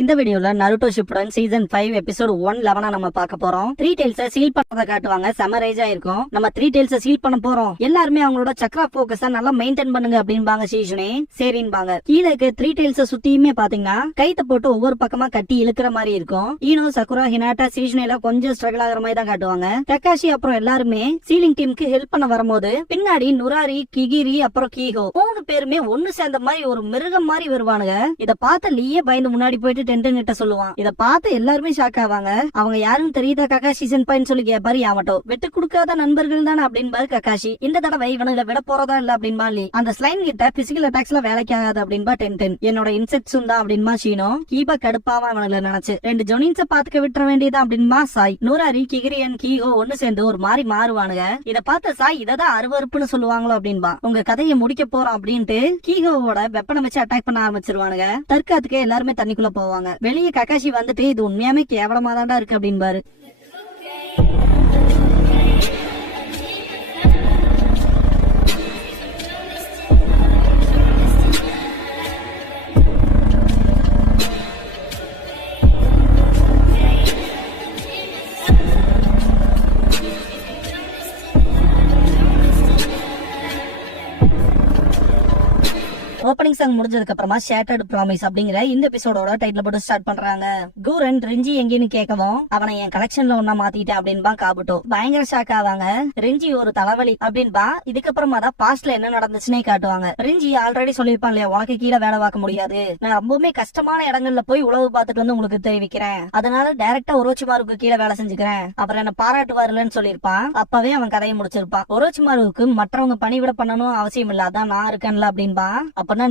இந்த வீடியோல Naruto Shippuden season 5 episode 111 நம்ம பார்க்க போறோம். 3 டெயில்ஸ சீல் பண்றத காட்டுவாங்க. சமரைஸா இருக்கும். நம்ம 3 டெயில்ஸ சீல் பண்ண போறோம். எல்லாரும் அவங்களோட சக்ரா போக்கஸ நல்லா மெயின்டைன் பண்ணுங்க அப்படின்பாங்க சீசுனே. சரின்பாங்க. கீழ இருக்க 3 டெயில்ஸ சுத்தியுமே பாத்தீங்கன்னா கைத்த போட்டு ஒவ்வொரு பக்கமா கட்டி இழுக்கிற மாதிரி இருக்கும். ஈனோ, சக்குரா, ஹினாட்டா, சீசுனேல கொஞ்சம் ஸ்ட்ரகிள் ஆகிற மாதிரி தான் காட்டுவாங்க. தக்காஷி அப்புறம் எல்லாருமே சீலிங் டீமுக்கு ஹெல்ப் பண்ண வரும்போது பின்னாடி நுராரி, கிகிரி அப்புறம் கீஹோ 3 பேருமே ஒன்னு சேர்ந்த மாதிரி ஒரு மிருகம் மாதிரி வருவானுங்க. இத பார்த்த லீயே பயந்து முன்னாடி போயிட்டு டென்டன் கிட்ட சொல்லுவான். இத பார்த்து எல்லாருமே ஷாக் ஆவாங்க. அவங்க யாரும் தெரியுதா ககாஷி சென்பாய்னு சொல்லி கேட்பாரு யாமட்டோ. விட்டு கொடுக்காத நண்பர்கள் தானே அப்படின்பாரு ககாஷி. இந்த தடவை இவனுங்களை விட போறதா இல்ல அப்படின்பா லீ. அந்த ஸ்லைம் கிட்ட பிசிக்கல் அட்டாக்ஸ்ல வேலைக்கு ஆகாது அப்படின்பா டென்டன். என்னோட இன்செக்ட்ஸும் தான் அப்படின்பா ஷீனோ. கீபா கடுப்பாவா அவனுங்களை நினைச்சு 2 ஜொனின்ஸ பாத்துக்க விட்டுற வேண்டியதா அப்படின்பா சாய். நூராரி, கிகிரி அண்ட் கீஹோ ஒன்னு சேர்ந்து ஒரு மாதிரி மாறுவானுங்க. இத பார்த்த சாய் இததான் அருவருப்புன்னு சொல்லுவாங்களோ அப்படின்பா. உங்க கதையை முடிக்க போறோம் அப்படின்ட்டு கீஹோவோட வெப்பனை வச்சு அட்டாக் பண்ண ஆரம்பிச்சிருவானுங்க. தற்காத்துக்கு எல்லாருமே தண்ணிக்குள்ள போவாங்க. வெளியே ககாஷி வந்துட்டு இது உண்மையாமே கேவலமா தான்டா இருக்கு அப்படின்பாரு. ஓப்பனிங் சாங் முடிஞ்சதுக்கு அப்புறமா ஷேட்டர்ட் ப்ராமிஸ் அப்படிங்கிற இந்த எபிசோடோட டைட்டில் போட்டு ஸ்டார்ட் பண்றாங்க. கூரன் ரெஞ்சி எங்கன்னு கேட்கவும் அவனை என் கலெக்ஷன்ல ஒன்னா மாத்திட்டேன் அப்படின்பா காபுட்டோ. பயங்கர ஷாக் ஆவாங்க. ரெஞ்சி ஒரு தலைவலி அப்படின்பா. இதுக்கப்புறமா தான் பாஸ்ட்ல என்ன நடந்துச்சுன்னே காட்டுவாங்க. ரெஞ்சி ஆல்ரெடி சொல்லிருப்பான் இல்லையா, உனக்கு கீழே வேலை பார்க்க முடியாது, நான் ரொம்பவுமே கஷ்டமான இடங்கள்ல போய் உழவு பார்த்துட்டு வந்து உங்களுக்கு தெரிவிக்கிறேன், அதனால டைரக்டா ஒரோச்சிமாருக்கு கீழே வேலை செஞ்சுக்கிறேன், அப்புறம் என்ன பாராட்டுவாருலன்னு சொல்லிருப்பான். அப்பவே அவன் கதையை முடிச்சிருப்பான். ஒரோச்சிமாருக்கு மற்றவங்க பணிவிட பண்ணணும் அவசியம் இல்ல, அதான் நான் இருக்கேன்ல அப்படின்பா.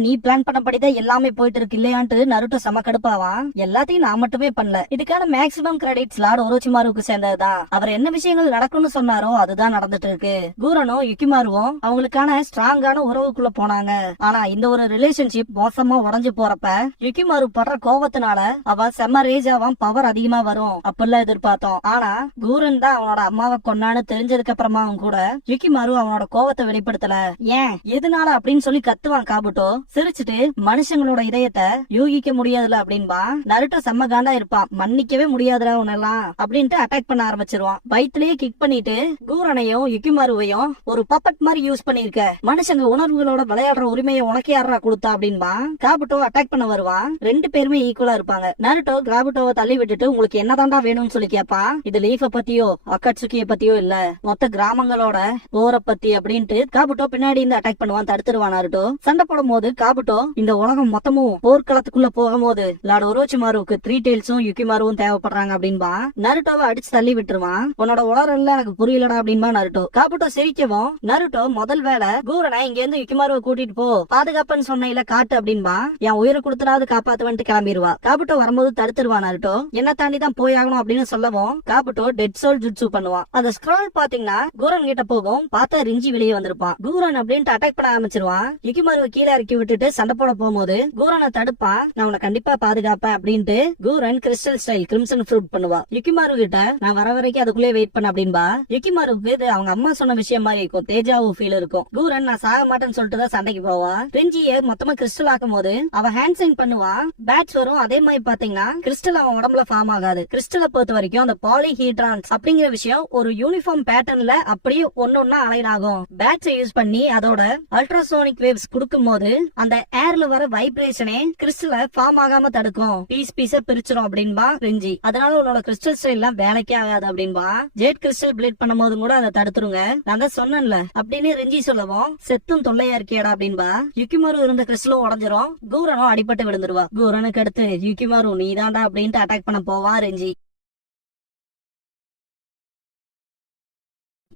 நீ பிளான் பண்ணபடிதான் எல்லாமே போயிட்டு இருக்கு இல்லையான்ட்டு நருட்டோ செம கடுப்பாவான். எல்லாத்தையும் நான் மட்டுமே பண்ணல, இதுக்கான மேக்ஸிமம் கிரெடிட்ஸ் லார்ட் ஒரோச்சிமாருக்கு சேர்ந்ததுதான். அவர் என்ன விஷயங்கள் நடக்கும்னு சொன்னாரோ அதுதான் நடந்துட்டு இருக்கு. கூரனும் யுக்கிமாருவும் அவங்களுக்கான ஸ்ட்ராங்கான உறவுக்குள்ள போனாங்க. ஆனா இந்த ஒரு ரிலேஷன்ஷிப் மோசமா உடஞ்சு போறப்ப யுக்கிமாரு படுற கோவத்தினால அவ செம்ம ரேஜாவான், பவர் அதிகமா வரும் அப்படிலாம் எதிர்பார்த்தோம். ஆனா கூரன் தான் அவனோட அம்மாவை கொன்னான்னு தெரிஞ்சதுக்கு அப்புறமாவும் கூட யுக்கிமாரு அவனோட கோவத்தை வெளிப்படுத்தல. ஏன் எதனால அப்படின்னு சொல்லி கத்துவான் காபுட்டோ. சிரிச்சுட்டு மனுஷங்களோட இதயத்தை யூகிக்க முடியாதுல அப்படின்பா. நருட்டோ செம்ம காண்டா இருப்பான். மன்னிக்கவே முடியாதுல உன்னெல்லாம் அப்படின்ட்டு அட்டாக் பண்ண ஆரம்பிச்சிருவான். வயிற்றுலயே கிக் பண்ணிட்டு கூரனையும் யுக்கிமாருவையும் ஒரு பப்பட் மாதிரி யூஸ் பண்ணிருக்க, மனுஷங்க உணர்வுகளோட விளையாடுற உரிமையை உனக்கு யாரா கொடுத்தா அப்படின்பா. காபுட்டோ அட்டாக் பண்ண வருவான். 2 பேருமே ஈக்குவலா இருப்பாங்க. நருட்டோ காபுட்டோவை தள்ளி விட்டுட்டு உங்களுக்கு என்னதாண்டா வேணும்னு சொல்லி கேட்பான். இது லீஃப பத்தியோ அக்கட்சுக்கிய பத்தியோ இல்ல, மொத்த கிராமங்களோட போரை பத்தி அப்படின்ட்டு காபுட்டோ பின்னாடி இருந்து அட்டாக் பண்ணுவான். தடுத்துருவான் நருட்டோ. சண்டை போடும் போது காபுட்டோ இந்த உலகம் மொத்தமும் போர்க்களத்துக்குள்ள போகும்போது லார்ட் ஒரோச்சிமாருவுக்கு 3 டெயில்ஸும் யுக்கிமாருவும் தேவைப்படுறாங்க அப்படின்பா. நருட்டோவை அடிச்சு தள்ளி விட்டுருவான். உன்னோட உலரெல்லாம் எனக்கு புரியலடா அப்படின்பா நருட்டோ. காபுட்டோ சிரிக்கவும் நருட்டோ முதல் வேலை கூரனை இங்க இருந்து யுக்கிமாருவை கூட்டிட்டு போ, பாதுகாப்புன்னு சொன்ன காட்டு அப்படின்பா. என் உயிரை கொடுத்துடாது காப்பாத்துவன்ட்டு கிளம்பிடுவா. காபுட்டோ வரும்போது தடுத்துருவா நருட்டோ. என்ன தாண்டி தான் போயாகணும் அப்படின்னு சொல்லவும் காபுட்டோ டெட் சோல் ஜுட்சு பண்ணுவான். அந்த ஸ்க்ரால் பாத்தீங்கன்னா கூரன் கிட்ட போகும். பார்த்தா ரிஞ்சி வெளியே வந்திருப்பான். கூரன் அப்படின்ட்டு அட்டாக் பண்ண ஆரம்பிச்சிருவான். யுக்கிமாருவை கீழே இறக்கி விட்டுட்டு சண்டை போட போகும்போது கூரனை தடுப்பான். நான் உன்னை கண்டிப்பா பாதுகாப்பேன் அப்படின்ட்டு Kooran crystal style crimson fruit பண்ணுவா. யுக்கிமாரு கிட்ட நான் வர வரைக்கும் அதுக்குள்ளே வெயிட் பண்ண அப்படின்பா. யுக்கிமாருக்கு இது அவங்க அம்மா சொன்ன விஷயம் மாதிரி இருக்கும். தேஜாவு ஃபீல் இருக்கும். கூரன் நான் சாக மாட்டேன்னு சொல்லிட்டு தான் சண்டைக்கு போவா. ரெஞ்சியை மொத்தமா கிறிஸ்டல் ஆக்கும் போது அவன் ஹேண்ட் சைன் பண்ணுவான். பேட்ச் வரும். அதே மாதிரி பாத்தீங்கன்னா கிறிஸ்டல் அவன் உடம்புல ஃபார்ம் ஆகாது. கிறிஸ்டலை பொறுத்த வரைக்கும் அந்த பாலிஹீட்ரான்ஸ் அப்படிங்கிற விஷயம் ஒரு யூனிஃபார்ம் பேட்டர்ன்ல அப்படியே ஒன்னொன்னா அலைன் ஆகும். பேட்சை யூஸ் பண்ணி அதோட அல்ட்ராசோனிக் வேவ்ஸ் கொடுக்கும் போது அந்த ஏர்ல வர வைப்ரேஷனே கிறிஸ்டல ஃபார்ம் ஆகாம தடுக்கும். பீஸா பிரிச்சிரும் அப்படின்பா ரெஞ்சி. அதனால உன்னோட கிறிஸ்டல் ஸ்டைல் எல்லாம் வேலைக்கே ஆகாது அப்படின்பா. ஜெட் கிறிஸ்டல் பிளேட் பண்ணும் போது கூட அதை தடுத்துருங்க, நான் தான் சொன்னேன்ல அப்படின்னு ரெஞ்சி சொல்லவும் செத்தும் தொல்லையா இருக்கியடா அப்படின்பா. யுக்கிமாரு இருந்த கிறிஸ்டலும் உடஞ்சிரும். கூரனும் அடிபட்டு விழுந்துருவா. கூரனுக்கு அடுத்து யுக்கிமாரு நீதாண்டா அப்படின்ட்டு அட்டாக் பண்ண போவா ரெஞ்சி.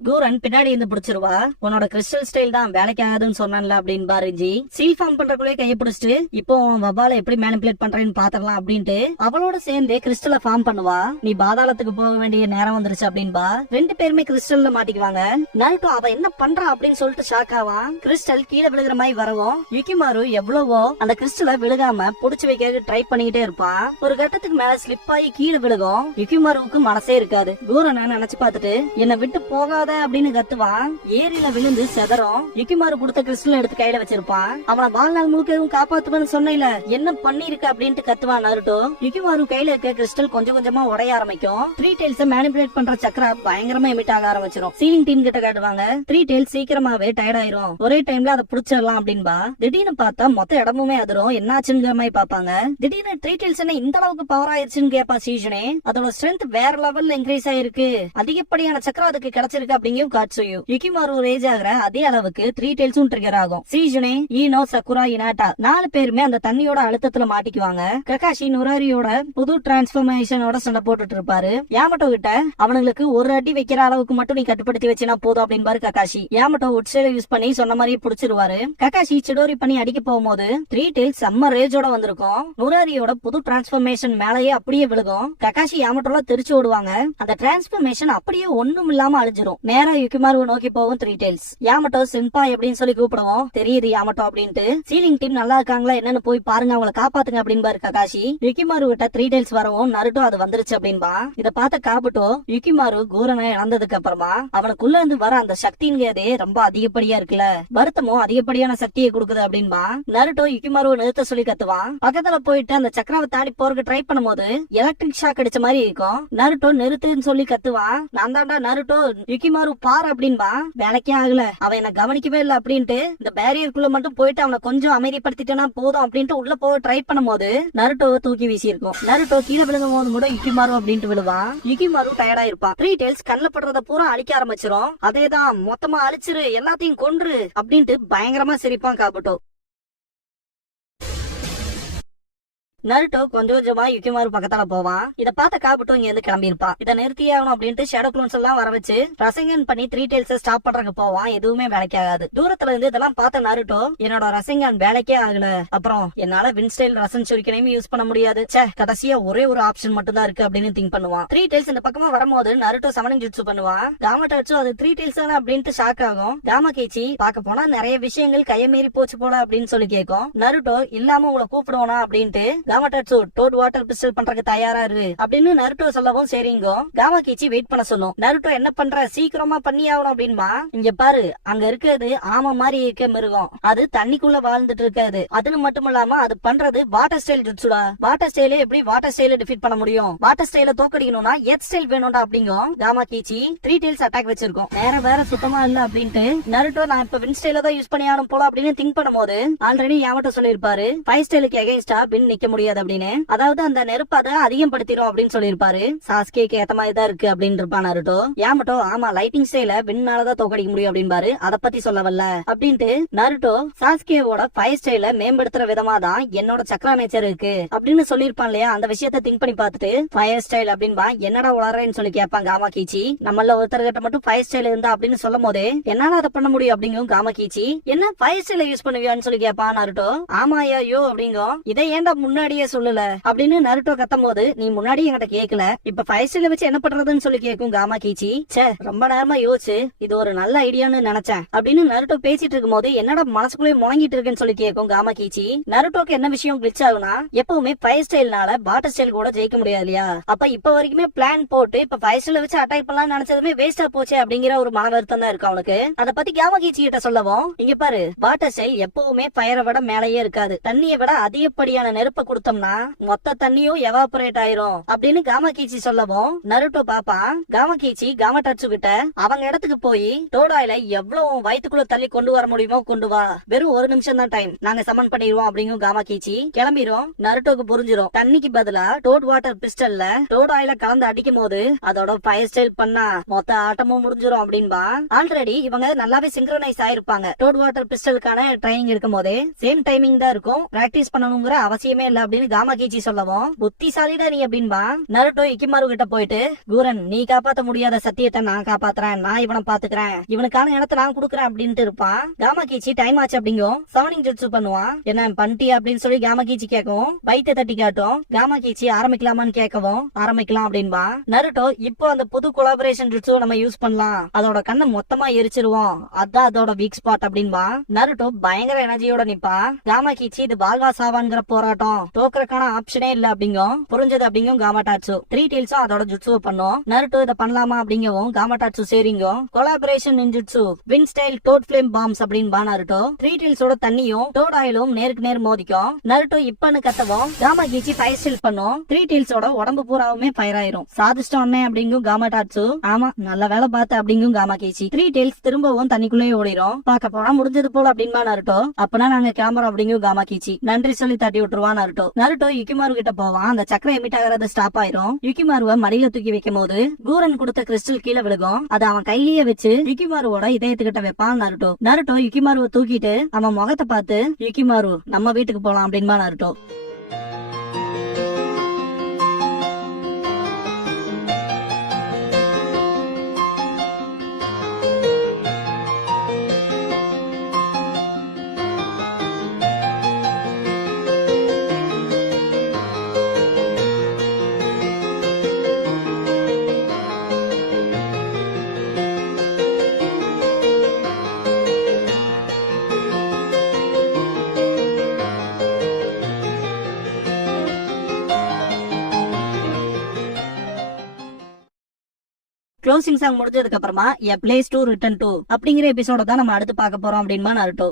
கூரன் பின்னாடி இருந்து பிடிச்சிருவா. உன்னோட கிறிஸ்டல் ஸ்டைல் தான் வேலைக்கு ஆகாதுன்னு சொன்னான்ல அப்படின்பா ரெஞ்சி. சீல் ஃபார்ம் பண்றக்குள்ளே கையை பிடிச்சிட்டு இப்போ வவ்வால எப்படி மேனிபுலேட் பண்றேன்னு பாத்திரலாம் அப்படின்ட்டு அவளோட சேர்ந்து கிறிஸ்டலை ஃபார்ம் பண்ணுவா. நீ பாதாளத்துக்கு போக வேண்டிய நேரம் வந்துருச்சு அப்படின்பா. 2 பேருமே கிறிஸ்டல்ல மாட்டிக்குவாங்க. நருட்டோ அவ என்ன பண்றா அப்படின்னு சொல்லிட்டு ஷாக் ஆவான். கிறிஸ்டல் கீழே விழுகிற மாதிரி வரவும் யுக்கிமாரு எவ்வளவோ அந்த கிறிஸ்டலை விழுகாம புடிச்சு வைக்க ட்ரை பண்ணிக்கிட்டே இருப்பான். ஒரு கட்டத்துக்கு மேல ஸ்லிப் ஆகி கீழே விழுகும். யுக்கிமாருவுக்கு மனசே இருக்காது. கூரனை நினைச்சு பார்த்துட்டு என்னை விட்டு போக தொடாத அப்படின்னு கத்துவான். ஏரியில விழுந்து செதறும். யுகிமாரு கொடுத்த கிறிஸ்டல் எடுத்து கையில வச்சிருப்பான். அவனை வாழ்நாள் முழுக்க காப்பாத்துவேன்னு சொன்ன என்ன பண்ணிருக்க அப்படின்ட்டு கத்துவான் நருட்டோ. யுகிமாரு கையில இருக்க கிறிஸ்டல் கொஞ்சம் கொஞ்சமா உடைய ஆரம்பிக்கும். த்ரீ டெயில்ஸ் மேனிபுலேட் பண்ற சக்கரா பயங்கரமா எமிட் ஆக ஆரம்பிச்சிடும். சீலிங் டீம் கிட்ட காட்டுவாங்க. த்ரீ டெயில்ஸ் சீக்கிரமாவே டயர்ட் ஆயிரும், ஒரே டைம்ல அதை புடிச்சிடலாம் அப்படின்பா. திடீர்னு பார்த்தா மொத்த இடமுமே அதிரும். என்னாச்சுங்கிற மாதிரி பாப்பாங்க. திடீர்னு த்ரீ டெயில்ஸ் என்ன இந்த அளவுக்கு பவர் ஆயிருச்சுன்னு கேப்பா சீசனே. அதோட ஸ்ட்ரென்த் வேற லெவல்ல இன்க்ரீஸ் ஆயிருக்கு, அதிகப்படியான சக்கரம் அதுக்கு கிடைச்சிருக்கு அப்படிங்கும் காட்சுயு. யுகிமாரு ரேஜ் ஆகிற அதே அளவுக்கு த்ரீ டெயில்ஸும் ட்ரிகர் ஆகும். சீசனே, ஈனோ, சக்குரா, இனாட்டா 4 பேருமே அந்த தண்ணியோட அழுத்தத்துல மாட்டிக்குவாங்க. ககாஷி நுராரியோட புது டிரான்ஸ்பர்மேஷனோட சண்டை போட்டுட்டு இருப்பாரு. யாமட்டோ கிட்ட அவனுங்களுக்கு ஒரு அடி வைக்கிற அளவுக்கு மட்டும் நீ கட்டுப்படுத்தி வச்சினா போதும் அப்படின்னு ககாஷி. யாமட்டோ உட்சைல யூஸ் பண்ணி சொன்ன மாதிரியே புடிச்சிருவாரு. ககாஷி சிடோரி பண்ணி அடிக்க போகும்போது த்ரீ டெயில்ஸ் செம்ம ரேஜோட வந்திருக்கும். நுராரியோட புது டிரான்ஸ்பர்மேஷன் மேலேயே அப்படியே விழுகும். ககாஷி யாமட்டோல தெரிச்சு ஓடுவாங்க. அந்த டிரான்ஸ்பர்மேஷன் அப்படியே ஒண்ணும் இல்லாம அழிஞ்சிரும். நேரா யுகிமாரு நோக்கி போகும் த்ரீ டெயில்ஸ். யாமட்டோ சென்பா அப்படின்னு சொல்லி கூப்பிடுவோம். தெரியுது யாமட்டோ அப்படின்ட்டு. சீலிங் டீம் நல்லா இருக்காங்களா என்னன்னு போய் பாருங்க, அவங்களை காப்பாத்துங்க அப்படின்னு ககாஷி. யுகிமாரு கிட்ட த்ரீ டெயில்ஸ் வரவும் நருட்டோ அது வந்துருச்சு அப்படின்பா. இத பார்த்த காபுட்டோ யுகிமாரு கூரனை இழந்ததுக்கு அப்புறமா அவனுக்குள்ள இருந்து வர அந்த சக்திங்கிறதே ரொம்ப அதிகப்படியா இருக்குல்ல, வருத்தமும் அதிகப்படியான சக்தியை கொடுக்குது அப்படின்பா. நருட்டோ யுகிமாரு நிறுத்த சொல்லி கத்துவான். பக்கத்துல போயிட்டு அந்த சக்கராவை தாண்டி போறதுக்கு ட்ரை பண்ணும்போது எலக்ட்ரிக் ஷாக் அடிச்ச மாதிரி இருக்கும். நருட்டோ நிறுத்துன்னு சொல்லி கத்துவான். நான் தாண்டா நருட்டோ, யுகிமாரு பாரு அப்படின்பா. வேலைக்கே ஆகல, அவன் என்ன கவனிக்கவே இல்ல அப்படின்ட்டு இந்த பேரியருக்குள்ள மட்டும் போயிட்டு அவனை கொஞ்சம் அமைதிப்படுத்திட்டேன்னா போதும் அப்படின்ட்டு உள்ள போக ட்ரை பண்ணும்போது நருட்டோவை தூக்கி வீசி இருக்கும். நருட்டோ கீழே விழுகும் போது கூட யுகிமாரு அப்படின்ட்டு விழுவான். யுகிமாரு டயர்டா இருப்பான். த்ரீ டெயில்ஸ் கண்ணுல படுறத பூரா அழிக்க ஆரம்பிச்சிரும். அதேதான், மொத்தமா அழிச்சிரு, எல்லாத்தையும் கொன்று அப்படின்ட்டு பயங்கரமா சிரிப்பான் காபுட்டோ. நருட்டோ கொஞ்சம் கொஞ்சமா யுகிமாரு பக்கத்தால போவான். இத பார்த்த காபுட்டோ இங்க இருந்து கிளம்பி இருப்பான். இதை நிறுத்தியே ஆகணும் அப்படின்ட்டு ஷேடோ க்ளோன்ஸ் எல்லாம் வர வச்சு ரசங்கன் பண்ணி த்ரீ டெயில்ஸ் ஸ்டாப் பண்றதுக்கு போவான். எதுவுமே வேலைக்கு ஆகாது. தூரத்துல இருந்து இதெல்லாம் பார்த்த நருட்டோ என்னோட ரசங்கன் வேலைக்கே ஆகல, அப்புறம் என்னால வின்ஸ்டைல் ரசன் சுரிக்கனையும் யூஸ் பண்ண முடியாது, கடைசியா ஒரே ஒரு ஆப்ஷன் மட்டும் தான் இருக்கு அப்படின்னு திங்க் பண்ணுவான். த்ரீ டெயில்ஸ் இந்த பக்கமா வரும்போது நருட்டோ சமனிங் ஜுட்சு பண்ணுவான். காமட்டாச்சு அது த்ரீ டெயில்ஸ் தானே அப்படின்ட்டு ஷாக் ஆகும். காமா கேச்சி பார்க்க போனா நிறைய விஷயங்கள் கைய மீறி போச்சு போல அப்படின்னு சொல்லி கேட்கும். நருட்டோ இல்லாம உங்களை கூப்பிடுவானா அப்படின்ட்டு காமாட்டாச்சு டோட் வாட்டர் பிஸ்டல் பண்றதுக்கு தயாரா இரு அப்படின்னு நருட்டோ சொல்லவும் சரிங்கோ. காமா கேச்சி வெயிட் பண்ண சொல்லும். நருட்டோ என்ன பண்ற, சீக்கிரமா பண்ணி ஆகணும் அப்படின்பா. இங்க பாரு, அங்க இருக்கிறது ஆமை மாதிரி இருக்க மிருகம், அது தண்ணிக்குள்ள வாழ்ந்துட்டு இருக்காது. அதுன்னு மட்டும் இல்லாம அது பண்றது வாட்டர் ஸ்டைல் ஜுட்சுடா. வாட்டர் ஸ்டைல எப்படி வாட்டர் ஸ்டைல டிஃபீட் பண்ண முடியும், வாட்டர் ஸ்டைல தோக்கடிக்கணும்னா எர்த் ஸ்டைல் வேணும்டா அப்படிங்கும். காமா கேச்சி த்ரீ டெயில்ஸ் அட்டாக் வச்சிருக்கோம், வேற சுத்தமா இல்ல அப்படின்ட்டு நருட்டோ நான் இப்ப வின் ஸ்டைல தான் யூஸ் பண்ணி ஆடும் போல அப்படின்னு திங்க் பண்ணும்போது ஆல்ரெடி யாமட்டோ சொல்லிருப்பாரு ஃபைவ் ஸ்டைலுக்கு அகைன்ஸ்டா வின் நிக்க முடியாது அப்படின்னு. அதாவது அந்த நெருப்பு அதை அதிகப்படுத்திடும் அப்படின்னு சொல்லிருப்பாரு. சாஸ்கேக்கு ஏத்த மாதிரி தான் இருக்கு அப்படின்னு இருப்பான் நருட்டோ. யாமட்டோ ஆமா லைட்டிங் ஸ்டைல வின்னாலதான் தோக்கடிக்க முடியும் அப்படின்பாரு. அதை பத்தி சொல்லவல்ல அப்படின்ட்டு நருட்டோ சாஸ்கேவோட ஃபைவ் ஸ்டைல மேம்படுத்துற விதமா தான் என்னோட சக்கரா நேச்சர் இருக்கு அப்படின்னு சொல்லிருப்பான் இல்லையா. அந்த விஷயத்த திங்க் பண்ணி பார்த்துட்டு ஃபயர் ஸ்டைல் அப்படின்பா. என்னடா உளறேன்னு சொல்லி கேட்பாங்க காமா கீச்சி. நம்மள ஒருத்தர்கிட்ட மட்டும் ஃபயர் ஸ்டைல் இருந்தா அப்படின்னு சொல்லும் போதே என்னால அதை பண்ண முடியும் அப்படிங்கும் காமா கீச்சி. என்ன ஃபயர் ஸ்டைல யூஸ் பண்ணுவியான்னு சொல்லி கேட்பான் நருட்டோ. ஆமாயா யோ அப்படிங்கும். இதை ஏன்டா முன்னாடியே சொல்லல அப்படின்னு நருட்டோ கத்தும் போது நீ முன்னாடி என்கிட்ட கேட்கல, இப்ப ஃபைவ் ஸ்டைல வச்சு என்ன பண்றதுன்னு சொல்லி கேட்கும் காமா கீச்சி. ரொம்ப நேரமா யோசிச்சு இது ஒரு நல்ல ஐடியான்னு நினைச்சேன் அப்படின்னு நருட்டோ பேசிட்டு இருக்கும் போது என்னடா மனசுக்குள்ளே முழங்கிட்டு இருக்குன்னு சொல்லி கேட்கும் காமா கீச்சி. நருட்டோக்கு என்ன விஷயம் கிளிச் ஆகுனா எப்பவுமே ஃபைவ் ஸ்டைல்னால பாட்டர் ஸ்டைல் கூட ஜெயிக்க முடியாது இல்லையா. அப்ப இப்ப வரைக்குமே பிளான் போட்டு இப்ப ஃபைவ் ஸ்டைல வச்சு அட்டாக் பண்ணலாம் நினைச்சதுமே வேஸ்டா போச்சு அப்படிங்கிற ஒரு மன வருத்தம் தான் இருக்கு அவனுக்கு. அதை பத்தி காமா கீச்சி கிட்ட சொல்லவும் இங்க பாரு, வாட்டர் ஸ்டைல் எப்பவுமே ஃபயரை விட மேலேயே இருக்காது, தண்ணியை விட அதிகப்படியான நெருப்பை கொடுத்தோம்னா மொத்த தண்ணியும் எவாபரேட் ஆயிரும் அப்படின்னு காமா கீச்சி சொல்லவும் நருட்டோ பாப்பா காமா கீச்சி காமட்டாச்சு கிட்ட அவங்க இடத்துக்கு போய் டோடாயில எவ்வளவு வயிற்றுக்குள்ள தள்ளி கொண்டு வர முடியுமோ கொண்டு வா, வெறும் ஒரு நிமிஷம் தான் டைம், நாங்க சமன் பண்ணிடுவோம் அப்படிங்கும் காமா கீச்சி. கிளம்பிரும். நருட்டோக்கு புரிஞ்சிரும் தண்ணிக்கு பதிலா டோட் வாட்டர் பிஸ்டல்ல டோடாயில கலந்து அடிக்கும் போது அதோட ஃபயர் ஸ்டைல் பண்ணா மொத்த ஆட்டமும் முடிஞ்சிரும் அப்படின்பா. ஆல்ரெடி இவங்க நல்லாவே சிங்க்ரோனைஸ் ஆயிருப்பாங்க. டோட் வாட்டர் பிஸ்டலுக்கான ட்ரைனிங் இருக்கும் போதே சேம் டைமிங் தான் இருக்கும், பிராக்டிஸ் பண்ணணுங்கிற அவசியமே இல்ல அப்படின்னு காமா கீச்சி சொல்லவும் புத்திசாலிடா நீ அப்படின்பா. நருட்டோ யுகிமாரு கிட்ட போயிட்டு கூரன் நீ காப்பாத்த முடியாத சத்தியத்தை நான் காப்பாத்துறேன், நான் இவனை பாத்துக்கிறேன், இவனுக்கான இடத்தை நான் குடுக்கறேன் அப்படின்ட்டு இருப்பான். காமா கீச்சி டைம் ஆச்சு அப்படிங்கும் சவனிங் ஜுட்சு பண்ணுவான். என்ன பண்ணிட்டியா அப்படின்னு சொல்லி காமா கீச்சி கேட்கவும் வயிற்றை தட்டி காட்டும். காமா கீச்சி ஆரம்பிக்கலாமான்னு கேட்கவும் ஆரம்பிக்கலாம் அப்படின்பா. நருட்டோ இப்போ அந்த புது கொலாபரேஷன் ஜுட்சு நம்ம யூஸ் பண்ணலாம், அதோட கண்ணை மொத்தமா எரிச்சிருவோம், அதான் அதோட வீக் ஸ்பாட் அப்படின்பா. நருட்டோ பயங்கர எனர்ஜியோட நிப்பா. காமா கீச்சி இது பால்வா சாவான்ங்கிற போராட்டம், தோக்கறக்கான ஆப்ஷனே இல்ல அப்படிங்கும். புரிஞ்சது அப்படிங்கும் காமாடாட்சு. த்ரீ டெயில்ஸும் அதோட ஜுட்சுவை பண்ணும். நருட்டோ இதை பண்ணலாமா அப்படிங்கவும் காமாடாட்சு சரிங்க. கொலாபரேஷன் நிஞ்சுட்சு வின் ஸ்டைல் டோட் ஃபிளேம் பாம்ஸ் அப்படின்னு நருட்டோ. த்ரீ டெயில்ஸோட தண்ணியும் டோட் ஆயிலும் நேருக்கு நேர் மோதிக்கும். நருட்டோ இப்பன்னு கத்தவும் காமா கீச்சி ஃபயர் ஸ்டைல் பண்ணும். த்ரீ டெயில்ஸோட உடம்பு பூராவுமே ஃபயர் ஆயிரும். சாதிச்சிட்டோம் அப்படிங்கும் காமாடாட்சு. ஆமா நல்ல வேலை பார்த்த அப்படிங்கும் காமா கீச்சி. த்ரீ டெயில்ஸ் திரும்பவும் தண்ணிக்குள்ளேயே ஓடிரும். பார்க்க போனா முடிஞ்சது போல அப்படின்பா நருட்டோ. அப்பனா நாங்க கிளம்புறோம் அப்படிங்கும் காமா கீச்சி. நன்றி சொல்லி தட்டி விட்டுருவா நருட்டோ. நருட்டோ யுகிமாரு கிட்ட போவான். அந்த சக்கரை எமிட் ஆகிறது ஸ்டாப் ஆயிரும். யுகிமாருவை மடியில தூக்கி வைக்கும் போது கூரன் கொடுத்த கிறிஸ்டல் கீழே விழுகும். அதை அவன் கையிலேயே வச்சு யுகிமாருவோட இதயத்துக்கிட்ட வைப்பான் நருட்டோ. நருட்டோ யுகிமாருவை தூக்கிட்டு அவன் முகத்தை பார்த்து யுகிமாரு நம்ம வீட்டுக்கு போலாம் அப்படின்பா நருட்டோ. க்ளோசிங் சாங் முடிஞ்சதுக்கு அப்புறமா எ பிளேஸ் டு ரிட்டர்ன் டு அப்படிங்கிற எபிசோட தான் நம்ம அடுத்து பார்க்க போறோம் அப்படின்பா நருட்டோ.